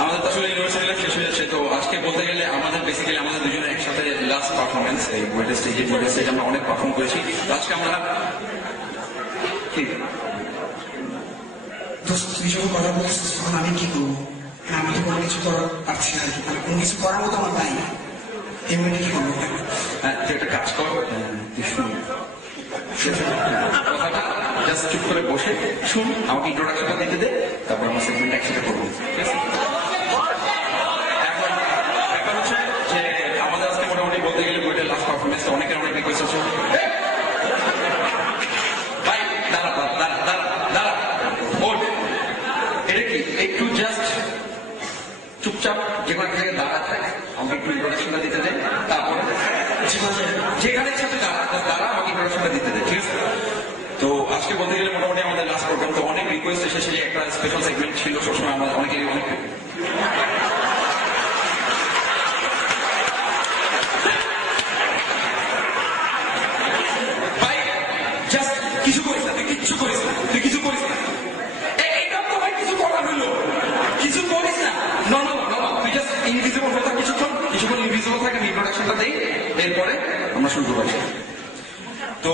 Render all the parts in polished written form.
আমাদের তো আসলে ইউনিভার্সিটি লাইফ শেষ হয়ে যাচ্ছে, তো আজকে বলতে গেলে আমাদের বেসিক্যালি আমাদের দুজনের একসাথে লাস্ট পারফরমেন্স এই ওয়েট স্টেজে আমরা অনেক পারফর্ম করেছি। আজকে আমরা কি তুই যখন কথা বলছিস তখন আমি কি করবো? আমি তো কোনো কিছু করার পারছি না, মানে কোনো কিছু করার মতো আমার নাই। এই মুহূর্তে কি করবো? হ্যাঁ, তুই একটা কাজ কর, কথাটা জাস্ট চুপ করে বসে শুন, আমাকে ইন্ট্রোডাকশনটা দিতে দে, তারপর আমরা সেগমেন্ট একসাথে করবো, ঠিক আছে? এখন হচ্ছে যে আমাদের আজকে মোটামুটি বলতে গেলে বইটার লাস্ট পারফরমেন্স, অনেকের অনেক রিকোয়েস্ট আছে। ভাই দাঁড়া দাঁড়া দাঁড়া দাঁড়া, ওঠ। এটা কি একটু জাস্ট চুপচাপ যে কোনো জায়গায় দাঁড়া থাক, আমাকে একটু ইন্ট্রোডাকশনটা দিতে দেয়, তারপরে যেখানে সাথে দাঁড়া আমাকে ইন্ট্রোডাকশনটা দিতে দেয়, ঠিক আছে? তো আজকে বলতে গেলে মোটামুটি আমাদের লাস্ট প্রোগ্রাম, তো অনেক রিকোয়েস্ট এসেছে যে একটা স্পেশাল সেগমেন্ট ছিল সবসময়, আমরা অনেকেরই অনেক ভাই জাস্ট কিছু করিস না, তুই কিচ্ছু করিস না, তুই কিছু করিস না, এইটা তো ভাই কিছু করা হইলো, কিছু করিস না, না না না, তুই জাস্ট ইনভিজিবল হয়ে থাক কিছুক্ষণ ইনভিজিবল থাকে, ইন্ট্রোডাকশনটা দেই, এরপরে আমরা শুরু করছি। তো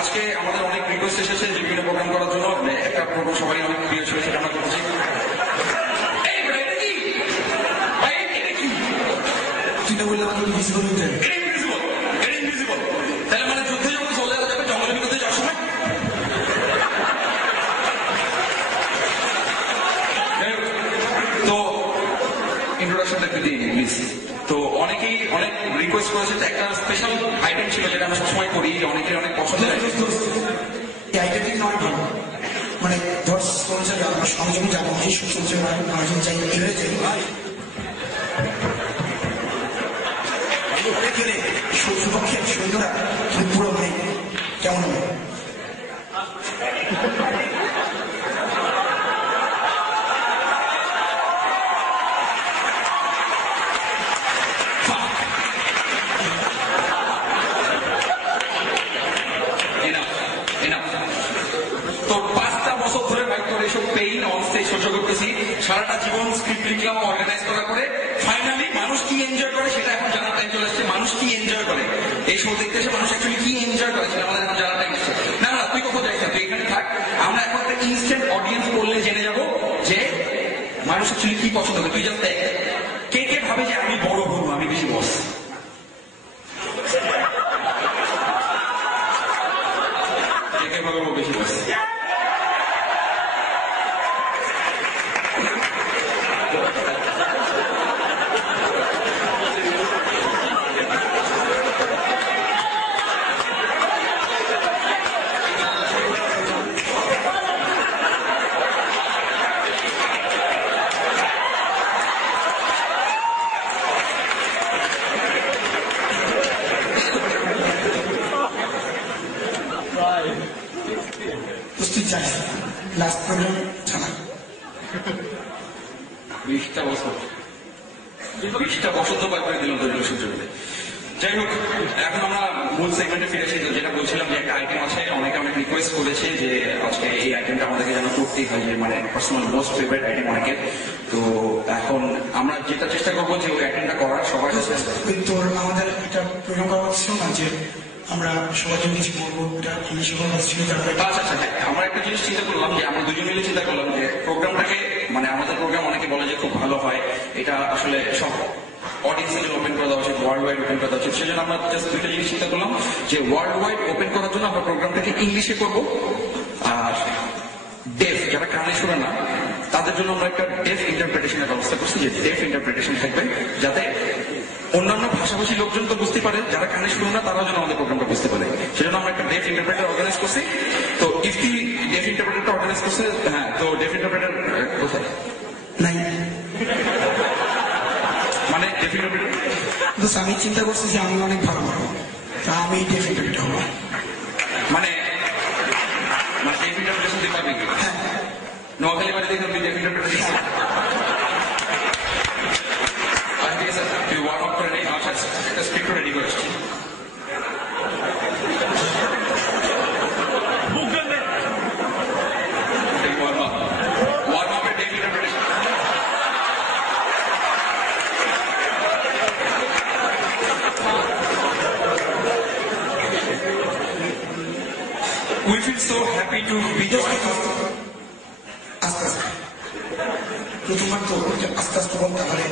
আজকে আমাদের অনেক রিকোয়েস্ট এসেছে যে বিভিন্ন প্রোগ্রাম করার জন্য, একটা প্রোগ্রাম সবারই অনেক প্রিয় ছিল, সেটা আমরা করছি। তুই না বললে আমাকে ইনভিজিবল হইতে? তাহলে মানে যুদ্ধে যখন চলে যাবে জঙ্গলের বিরুদ্ধে যাওয়ার সময় তো ইন্ট্রোডাকশনটা একটু দিয়ে নিই প্লিজ। তো অনেকেই অনেক রিকোয়েস্ট করেছে, একটা স্পেশাল আইটেম ছিল যেটা আমরা সবসময় করি, অনেকের অনেক পছন্দের। এই আইটেমটি নয় ভালো, মানে ধর সংযম যাবো যে সুসজ্জ মানুষজন চাই এভাবে যাই সুপক্ষে সৈন্যরা পুরো মানে কেমন হবে? তো 5টা বছর ধরে ভাই তোর এইসব পেইন অনস্টেজ সহ্য করতেছি, সারাটা জীবন স্ক্রিপ্ট লিখলাম অর্গানাইজ করার পরে ফাইনালি মানুষ কি এনজয় করে সেটা এখন জানার টাইম চলে আসছে। মানুষ কি এনজয় করে এই শো দেখতে এসে, মানুষ অ্যাকচুয়ালি কি এনজয় করে সেটা আমাদের এখন জানার টাইম আসছে। না না তুই কোথাও যাইস না, তুই এখানে থাক, আমরা এখন একটা ইনস্ট্যান্ট অডিয়েন্স করলে জেনে যাবো যে মানুষ অ্যাকচুয়ালি কি পছন্দ করে। তুই জাস্ট দেখ কে কে ভাবে যে আমি বড় হবো, আমি বেশি বস, কে কে ভাবে ও বেশি বস। তুই চাই লাস্ট প্রোগ্রাম ছাড়া 20টা বছর তো বার করে দিলাম দলীয় সুযোগে। যাই হোক, এখন আমরা মূল সেগমেন্টে ফিরে এসেছি। যেটা বলছিলাম যে একটা আইটেম আছে, অনেকে অনেক রিকোয়েস্ট করেছে যে আজকে এই আইটেমটা আমাদেরকে যেন করতেই হয়, যে মানে পার্সোনাল মোস্ট ফেভারিট আইটেম অনেকের। তো এখন আমরা যেটা চেষ্টা করবো যে ওই আইটেমটা করার সবার সাথে। তোর আমাদের একটা প্রোগ্রাম করা হচ্ছে না যে আমরা সবার জন্য কিছু বলবো, এটা ইংলিশে বলা ছিল। আচ্ছা আচ্ছা, হ্যাঁ, আমরা একটা জিনিস চিন্তা করলাম যে আমরা দুজন মিলে চিন্তা করলাম যে প্রোগ্রামটাকে, মানে আমাদের প্রোগ্রাম অনেকে বলে যে খুব ভালো হয়, এটা আসলে সব অডিয়েন্সের জন্য ওপেন করে দেওয়া উচিত, ওয়ার্ল্ড ওয়াইড ওপেন করে দেওয়া উচিত। সেজন্য আমরা জাস্ট দুইটা জিনিস চিন্তা করলাম যে ওয়ার্ল্ড ওয়াইড ওপেন করার জন্য আমরা প্রোগ্রামটাকে ইংলিশে করবো, আর ডেফ যারা কানে শোনে না তাদের জন্য আমরা একটা ডেফ ইন্টারপ্রিটেশনের ব্যবস্থা করছি, যে ডেফ ইন্টারপ্রিটেশন থাকবে, যাতে অন্যান্য ভাষাভাষী লোকজন তো বুঝতে পারে, যারা কানে শুনে না তারাও যেন আমাদের প্রোগ্রামটা বুঝতে পারে। সেজন্য আমরা একটা ডেফ ইন্টারপ্রেটার অর্গানাইজ করছি। তো ইফতি ডেফ ইন্টারপ্রেটারটা অর্গানাইজ করছে, হ্যাঁ, তো ডেফ ইন্টারপ্রেটার কোথায় নাই, মানে ডেফ ইন্টারপ্রেটার আমি চিন্তা করছি যে আমি অনেক ভালো পারবো, তা আমি ডেফ ইন্টারপ্রেটার হবো। মানে ডেফ ইন্টারপ্রেটেশন দিতে পারবে কি? নোয়াখালী বাড়ি দেখে আপনি ডেফ ইন্টারপ্রেটার দিচ্ছেন। ঠিক আছে, তুই ওয়ার্ম আপ করে নেই, আমার একটা স্ক্রিপ্ট রেডি করে আসছি। Warm up We feel so happy to be joined. আস্তে আস্তে প্রথমবার তো আস্তে আস্তে বলতে পারে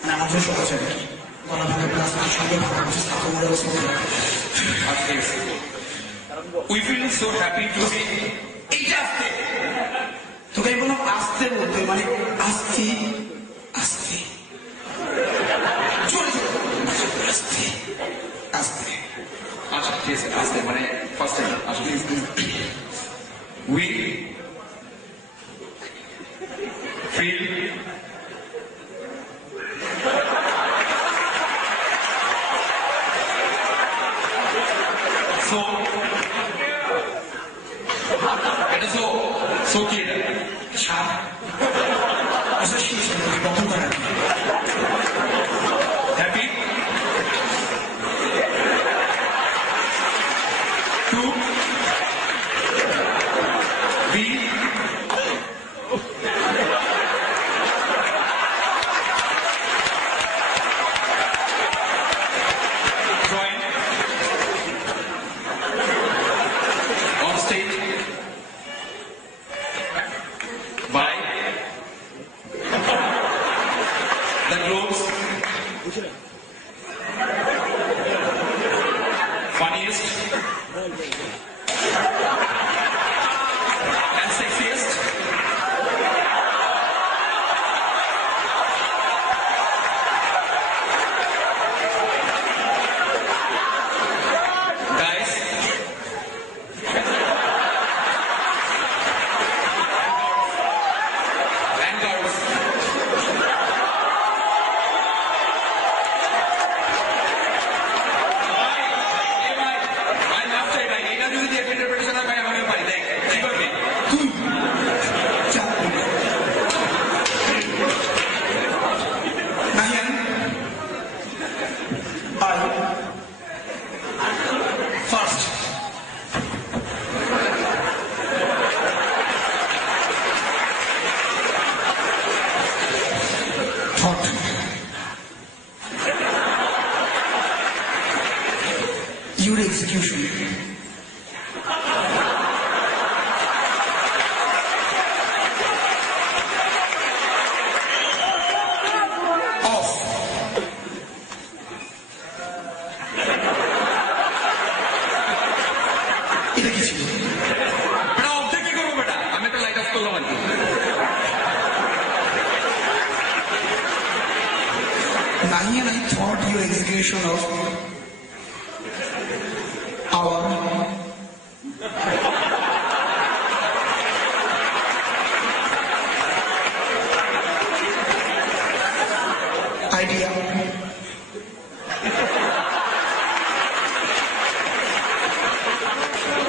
মানে আমার জন্য সহজ হয় গলা ভাঙা প্লাস সঙ্গে ভাঙা We feel so happy to be. এইটা আস্তে তোকে আমি বললাম আস্তে বলতে মানে আস্তে আস্তে জোরে জোরে আস্তে আস্তে আচ্ছা ঠিক আছে আস্তে মানে ফার্স্ট টাইম আসলে we feel so এটা so কি এটা সাপ আচ্ছা শেষ প্রথম করা happy to be joined on stage by the Globe's funniest and sexiest guys and girls First, thought, your execution, off, এটা কি ছিল বেটা অর্ধেক কি করবো বেটা আমি একটা লাইট অফ করলাম আর কি Nahian, I thought your execution of our idea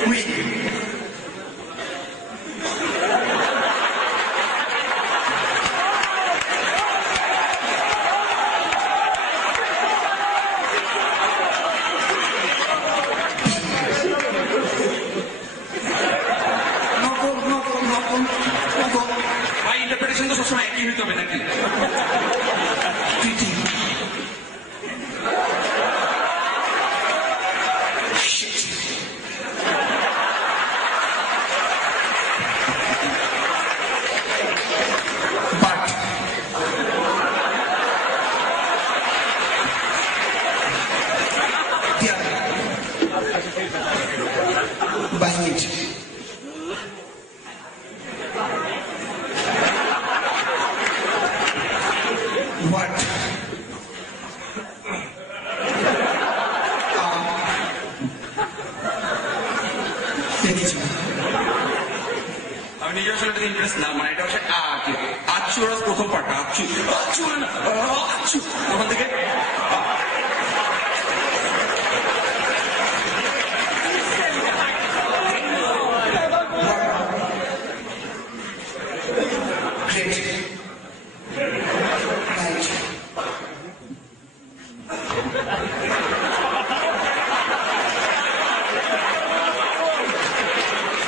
we ভাই ইন্টারপ্রিটেশন তো সবসময় একই হইতে হবে নাকি pretty but they are buying it. What? দেখেছি আমি নিজের আসলে ইন্টারেস্ট না মানে এটা হচ্ছে আচ্ছু ওরা প্রথম পার্টটা আচ্ছু আচ্ছু না আচ্ছু ওখান থেকে great right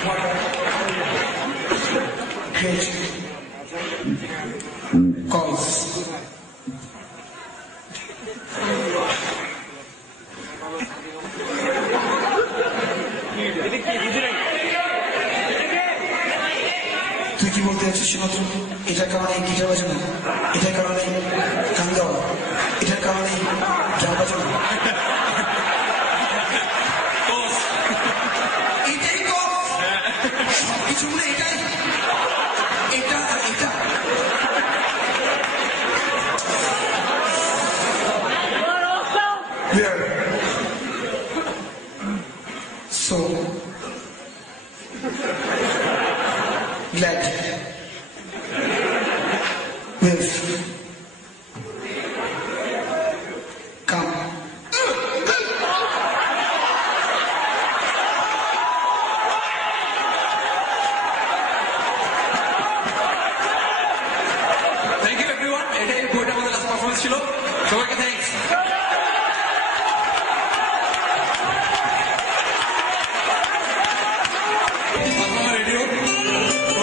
what great cause এটা কি বুঝলেন কারণে গিটার বাজানো, এটার কারণে গান গাওয়া, এটার কারণে গান বাজানো, এটাই তো সবকিছু মিলে এটাই, এটা আর এটা। So glad we've come. Thank you everyone. এটাই বইটা আমাদের লাস্ট পারফরমেন্স ছিল। সবাইকে থ্যাংকস। রেডিও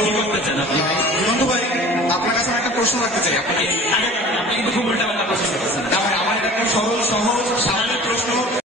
কি করতে চান আপনি? জীবন্ত ভাই, আপনার কাছে একটা প্রশ্ন রাখতে চাই। আপনি কিন্তু খুব